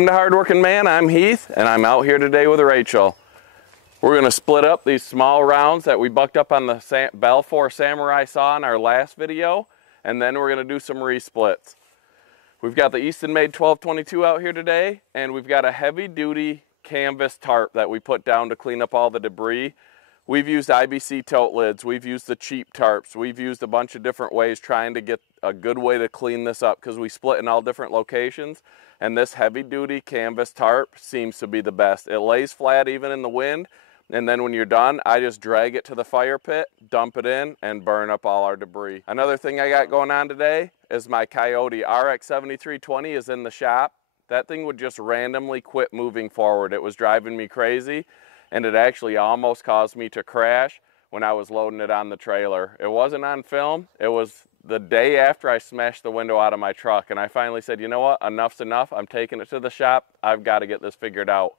Welcome to Hardworking Man. I'm Heath, and I'm out here today with Rachel. We're going to split up these small rounds that we bucked up on the Balfour Samurai saw in our last video, and then we're going to do some resplits. We've got the Easton-made 1222 out here today, and we've got a heavy-duty canvas tarp that we put down to clean up all the debris. We've used IBC tote lids, we've used the cheap tarps, we've used a bunch of different ways trying to get a good way to clean this up because we split in all different locations, and this heavy-duty canvas tarp seems to be the best. It lays flat even in the wind, and then when you're done, I just drag it to the fire pit, dump it in, and burn up all our debris. Another thing I got going on today is my Coyote RX 7320 is in the shop. That thing would just randomly quit moving forward. It was driving me crazy, and it actually almost caused me to crash when I was loading it on the trailer. It wasn't on film. It was the day after I smashed the window out of my truck, and I finally said, you know what, enough's enough. I'm taking it to the shop. I've got to get this figured out.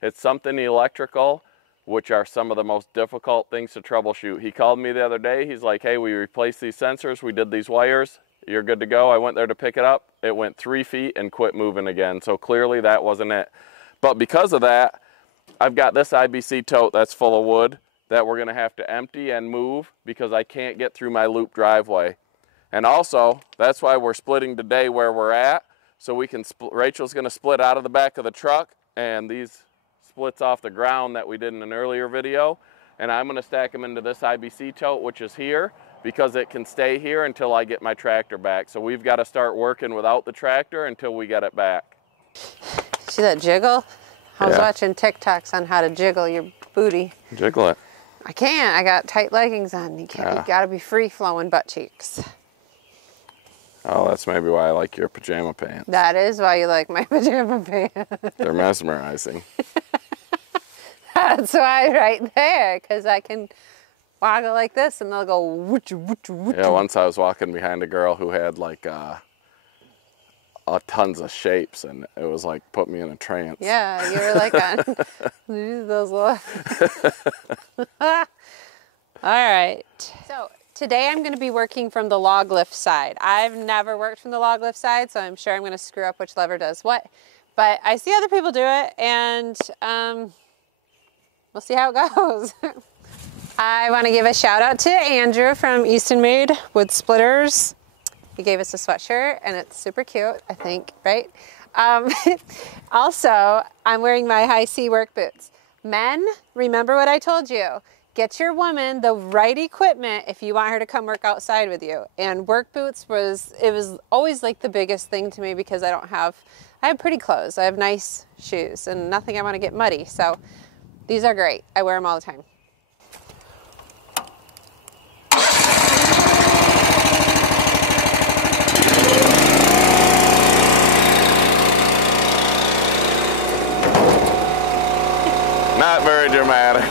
It's something electrical, which are some of the most difficult things to troubleshoot. He called me the other day. He's like, hey, we replaced these sensors. We did these wires. You're good to go. I went there to pick it up. It went 3 feet and quit moving again. So clearly that wasn't it. But because of that, I've got this IBC tote that's full of wood that we're going to have to empty and move because I can't get through my loop driveway. And also, that's why we're splitting today where we're at. So we can, Rachel's going to split out of the back of the truck, and these splits off the ground that we did in an earlier video, and I'm going to stack them into this IBC tote, which is here, because it can stay here until I get my tractor back. So we've got to start working without the tractor until we get it back. See that jiggle? I was watching TikToks on how to jiggle your booty. Jiggle it. I can't. I got tight leggings on. You can't. You got to be free flowing butt cheeks. Oh, that's maybe why I like your pajama pants. That is why you like my pajama pants. They're mesmerizing. That's why right there, because I can waggle like this and they'll go woochoo, woochoo, woochoo. Yeah, once I was walking behind a girl who had like tons of shapes, and it was like put me in a trance. Yeah, you were like on those little... All right. So today I'm going to be working from the log lift side. I've never worked from the log lift side, so I'm sure I'm going to screw up which lever does what. But I see other people do it, and we'll see how it goes. I want to give a shout out to Andrew from Easton-made Wood Splitters. He gave us a sweatshirt, and it's super cute, I think, right? Also, I'm wearing my high C work boots. Men, remember what I told you. Get your woman the right equipment if you want her to come work outside with you. And work boots was always like the biggest thing to me because I have pretty clothes. I have nice shoes and nothing I want to get muddy. So these are great. I wear them all the time. Not very dramatic.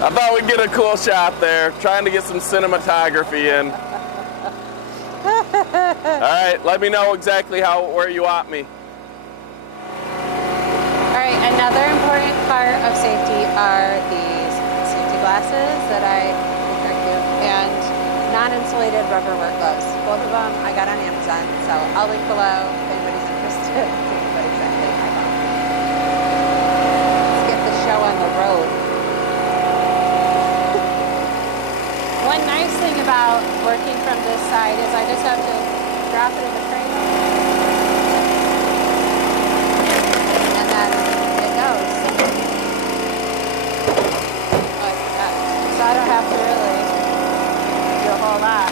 I thought we'd get a cool shot there, trying to get some cinematography in. All right, let me know exactly where you want me. All right, another important part of safety are these safety glasses that I think are cute, and non-insulated rubber work gloves. Both of them I got on Amazon, so I'll link below if anybody's interested. What exactly I bought. Let's get the show on the road. One nice thing about working from this side is I just have to drop it in the trailer. And then it goes. Like that. So I don't have to really do a whole lot.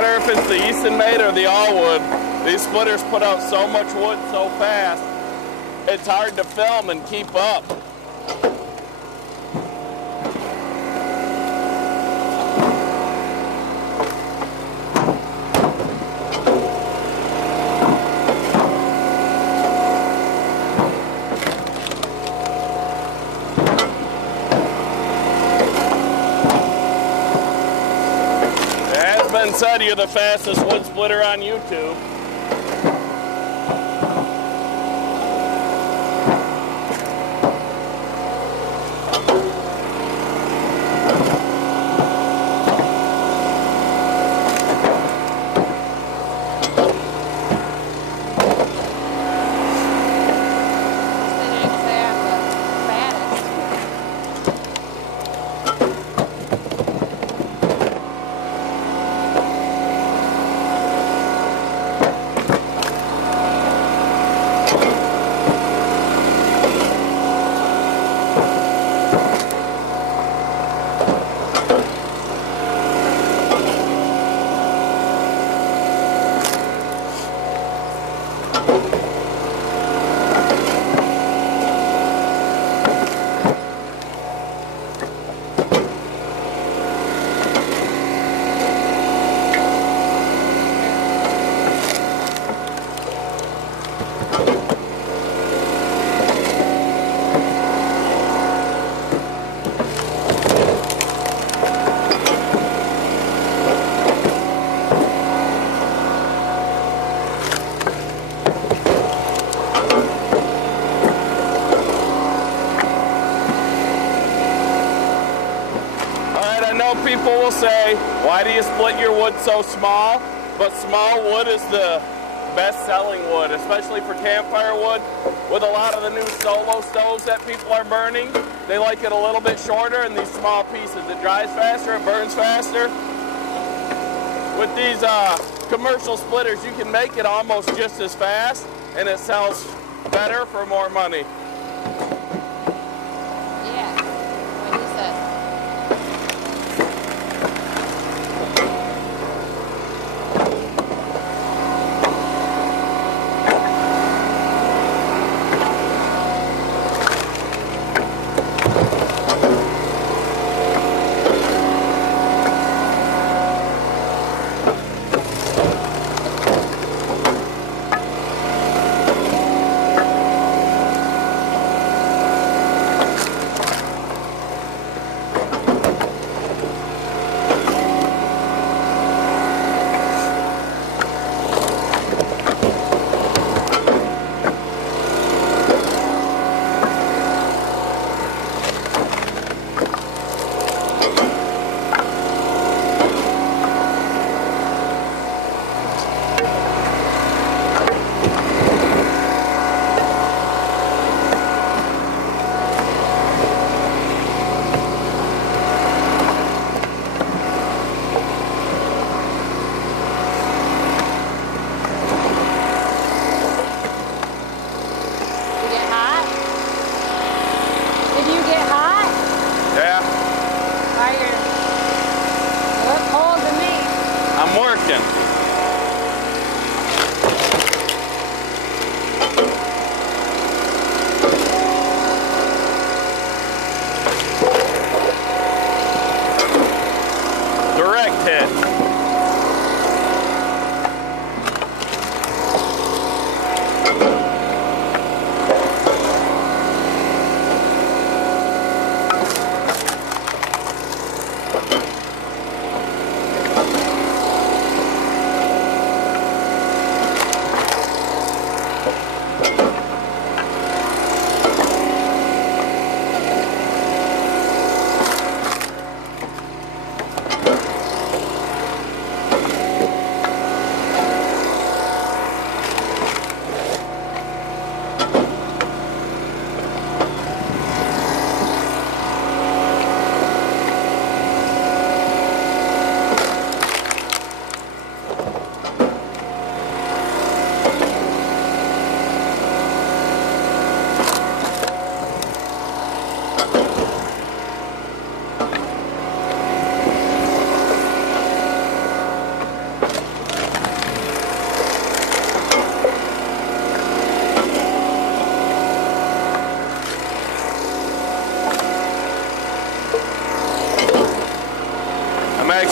matter if it's the Easton made or the all wood, these splitters put out so much wood so fast, it's hard to film and keep up. Said you're the fastest wood splitter on YouTube. People will say, why do you split your wood so small? But small wood is the best selling wood, especially for campfire wood. With a lot of the new solo stoves that people are burning, they like it a little bit shorter in these small pieces. It dries faster, it burns faster. With these commercial splitters, you can make it almost just as fast, and it sells better for more money.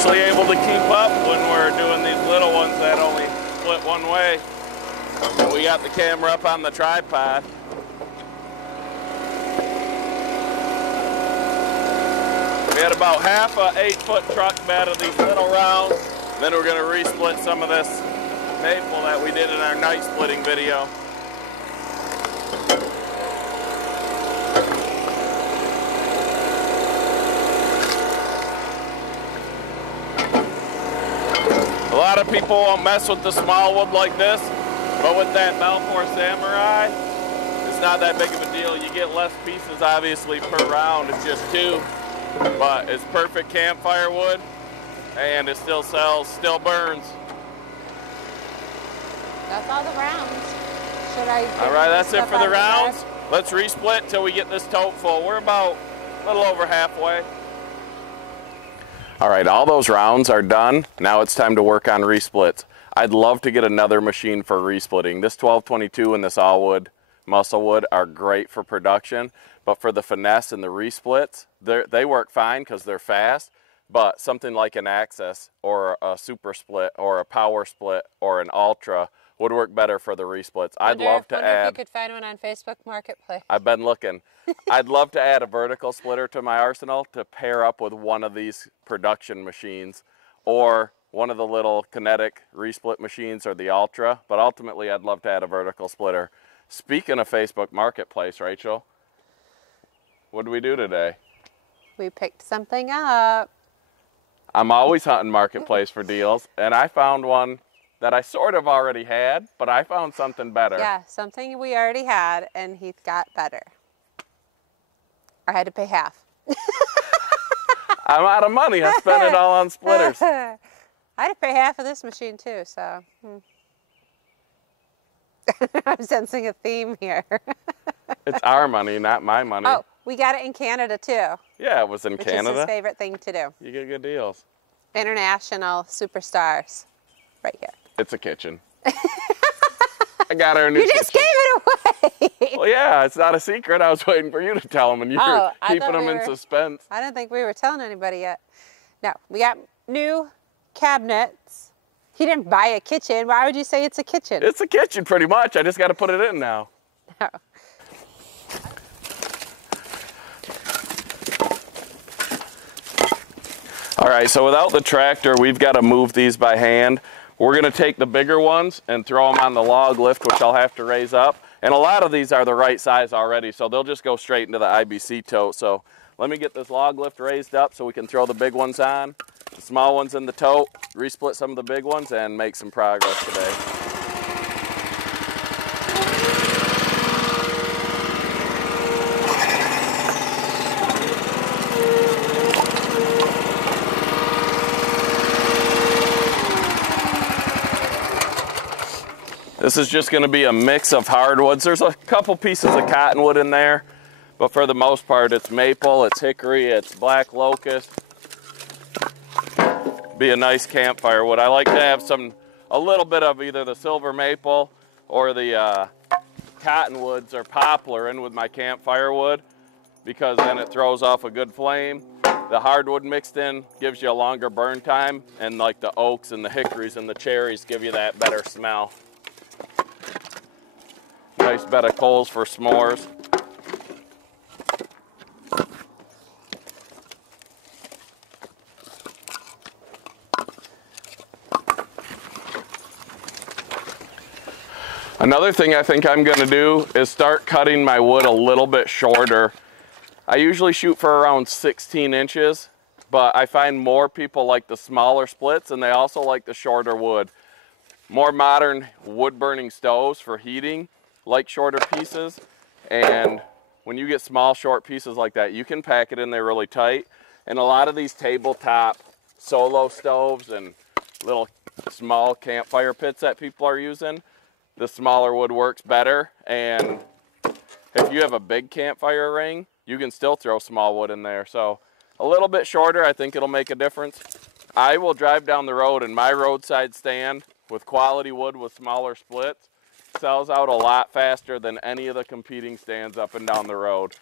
actually able to keep up when we're doing these little ones that only split one way. And we got the camera up on the tripod. We had about half a 8-foot truck bed of these little rounds. Then we're gonna resplit some of this maple that we did in our night splitting video. A lot of people won't mess with the small wood like this, but with that Balfour Samurai, it's not that big of a deal. You get less pieces obviously per round, it's just 2, but it's perfect campfire wood, and it still sells, still burns. That's all the rounds. Should I? All right, that's it for the rounds. Let's resplit till we get this tote full. We're about a little over halfway. All right, all those rounds are done. Now it's time to work on resplits. I'd love to get another machine for resplitting. This 1222 and this all wood, muscle wood are great for production, but for the finesse and the resplits, they work fine because they're fast, but something like an Access or a Super Split or a Power Split or an Ultra would work better for the resplits. I'd love to add. If you could find one on Facebook Marketplace. I've been looking. I'd love to add a vertical splitter to my arsenal to pair up with one of these production machines or one of the little kinetic resplit machines or the Ultra, but ultimately I'd love to add a vertical splitter. Speaking of Facebook Marketplace, Rachel, what did we do today? We picked something up. I'm always hunting Marketplace for deals, and I found one that I sort of already had, but I found something better. Yeah, something we already had, and he got better. I had to pay half. I'm out of money. I spent it all on splitters. I had to pay half of this machine too, so. I'm sensing a theme here. It's our money, not my money. Oh, we got it in Canada too. Yeah, it was in Canada. Which is his favorite thing to do. You get good deals. International superstars, right here. It's a kitchen. I got her a new kitchen. You just gave it away. Well, yeah, it's not a secret. I was waiting for you to tell them, and you're keeping them in suspense. I didn't think we were telling anybody yet. No, we got new cabinets. He didn't buy a kitchen. Why would you say it's a kitchen? It's a kitchen, pretty much. I just got to put it in now. No. All right, so without the tractor, we've got to move these by hand. We're going to take the bigger ones and throw them on the log lift, which I'll have to raise up. And a lot of these are the right size already, so they'll just go straight into the IBC tote. So let me get this log lift raised up so we can throw the big ones on, the small ones in the tote, resplit some of the big ones, and make some progress today. This is just going to be a mix of hardwoods. There's a couple pieces of cottonwood in there, but for the most part it's maple, it's hickory, it's black locust. Be a nice campfire wood. I like to have a little bit of either the silver maple or the cottonwoods or poplar in with my campfire wood, because then it throws off a good flame. The hardwood mixed in gives you a longer burn time, and like the oaks and the hickories and the cherries give you that better smell. Nice bed of coals for s'mores. Another thing I think I'm going to do is start cutting my wood a little bit shorter. I usually shoot for around 16 inches, but I find more people like the smaller splits, and they also like the shorter wood. More modern wood burning stoves for heating like shorter pieces, and when you get small short pieces like that, you can pack it in there really tight. And a lot of these tabletop solo stoves and little small campfire pits that people are using, the smaller wood works better. And if you have a big campfire ring, you can still throw small wood in there. So a little bit shorter, I think it'll make a difference. I will drive down the road, and my roadside stand with quality wood with smaller splits sells out a lot faster than any of the competing stands up and down the road.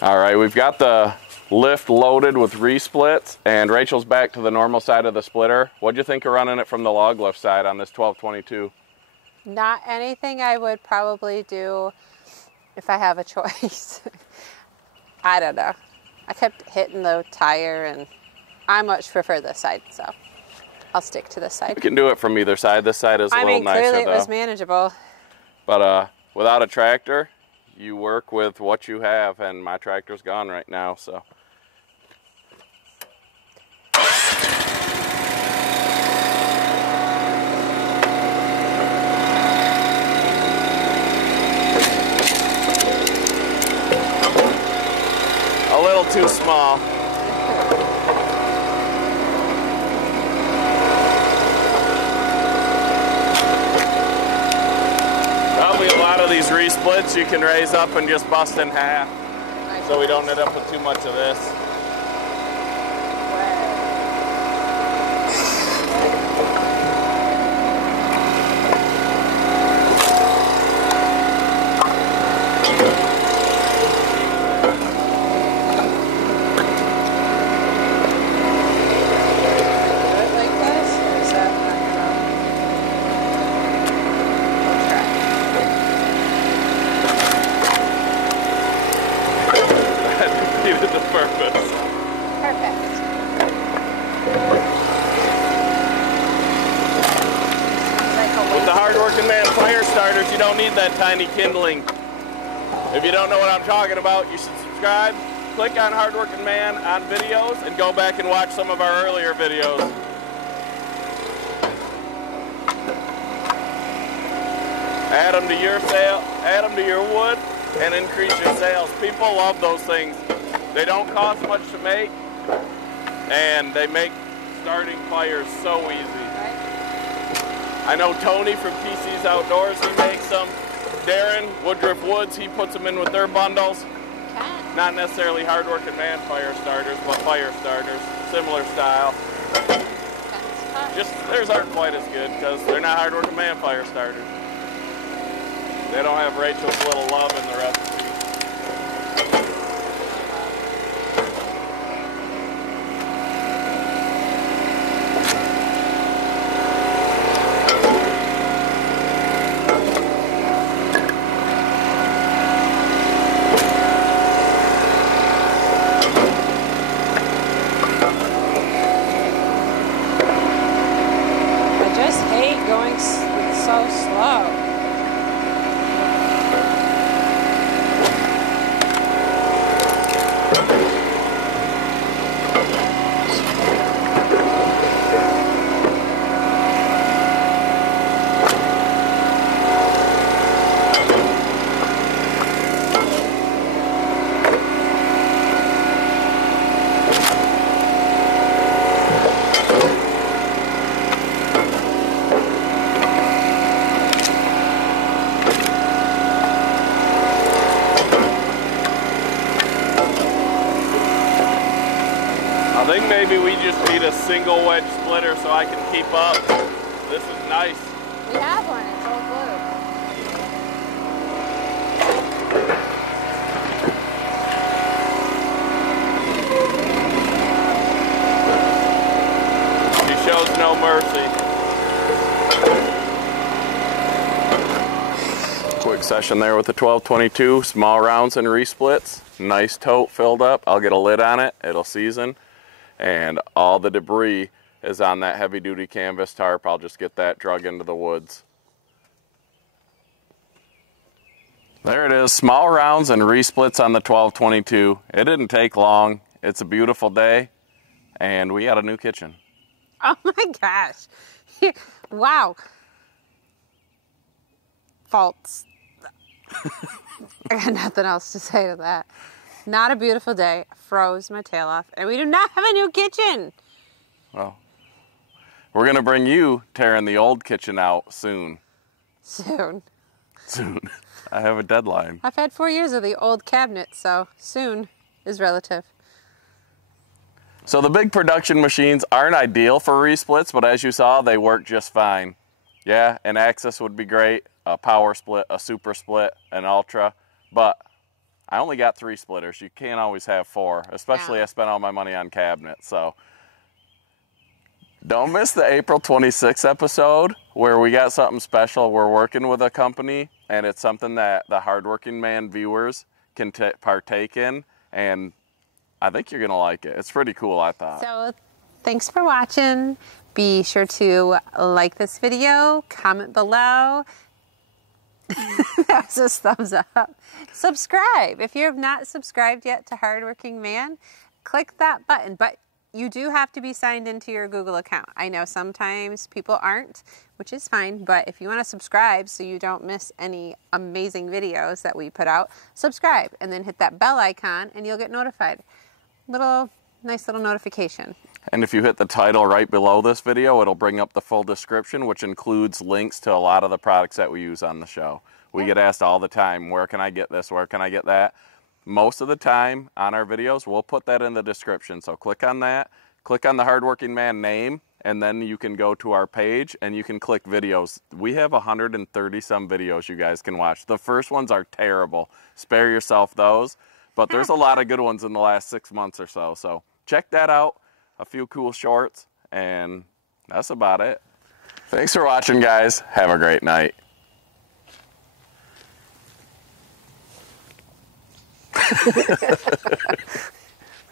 All right, we've got the lift loaded with resplits, and Rachel's back to the normal side of the splitter. What'd you think of running it from the log lift side on this 1222? Not anything I would probably do if I have a choice. I don't know. I kept hitting the tire, and I much prefer this side, so I'll stick to this side. You can do it from either side. This side is a little nicer, clearly it though. was manageable. But without a tractor, you work with what you have, and my tractor's gone right now, so. A little too small. Probably a lot of these resplits you can raise up and just bust in half, so we don't end up with too much of this. You don't need that tiny kindling. If you don't know what I'm talking about, you should subscribe. Click on Hardworking Man on videos and go back and watch some of our earlier videos. Add them to your sale, add them to your wood, and increase your sales. People love those things. They don't cost much to make, and they make starting fires so easy. I know Tony from PC's Outdoors, he makes them. Darren, Woodruff Woods, he puts them in with their bundles. Not necessarily Hardworking Man fire starters, but fire starters, similar style. Just, theirs aren't quite as good because they're not Hardworking Man fire starters. They don't have Rachel's little love in the recipe. I think maybe we just need a single wedge splitter so I can keep up. This is nice. We have one, it's all blue. She shows no mercy. Quick session there with the 1222, small rounds and resplits. Nice tote filled up. I'll get a lid on it, it'll season. And all the debris is on that heavy duty canvas tarp. I'll just get that drug into the woods. There it is, small rounds and resplits on the 1222. It didn't take long. It's a beautiful day and we got a new kitchen. Oh my gosh. Wow. Faults. I got nothing else to say to that. Not a beautiful day. I froze my tail off. And we do not have a new kitchen. Well, we're going to bring you tearing the old kitchen out soon. Soon. Soon. I have a deadline. I've had 4 years of the old cabinet, so soon is relative. So the big production machines aren't ideal for resplits, but as you saw, they work just fine. Yeah, an Axis would be great, a power split, a super split, an Ultra, but I only got 3 splitters. You can't always have 4, especially No. I spent all my money on cabinets. So don't miss the April 26th episode where we got something special. We're working with a company, and it's something that the Hardworking Man viewers can partake in, and I think you're going to like it. It's pretty cool, I thought. So thanks for watching. Be sure to like this video, comment below. That's just thumbs up. Subscribe. If you have not subscribed yet to Hardworking Man, click that button. But you do have to be signed into your Google account. I know sometimes people aren't, which is fine, but if you want to subscribe so you don't miss any amazing videos that we put out, subscribe and then hit that bell icon and you'll get notified. Nice little notification. And if you hit the title right below this video, it'll bring up the full description, which includes links to a lot of the products that we use on the show. We get asked all the time, where can I get this? Where can I get that? Most of the time on our videos, we'll put that in the description. So click on that, click on the Hardworking Man name, and then you can go to our page and you can click videos. We have 130 some videos you guys can watch. The first ones are terrible. Spare yourself those. But there's a lot of good ones in the last 6 months or so. So check that out. A few cool shorts, and that's about it. Thanks for watching, guys. Have a great night.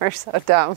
We're so dumb.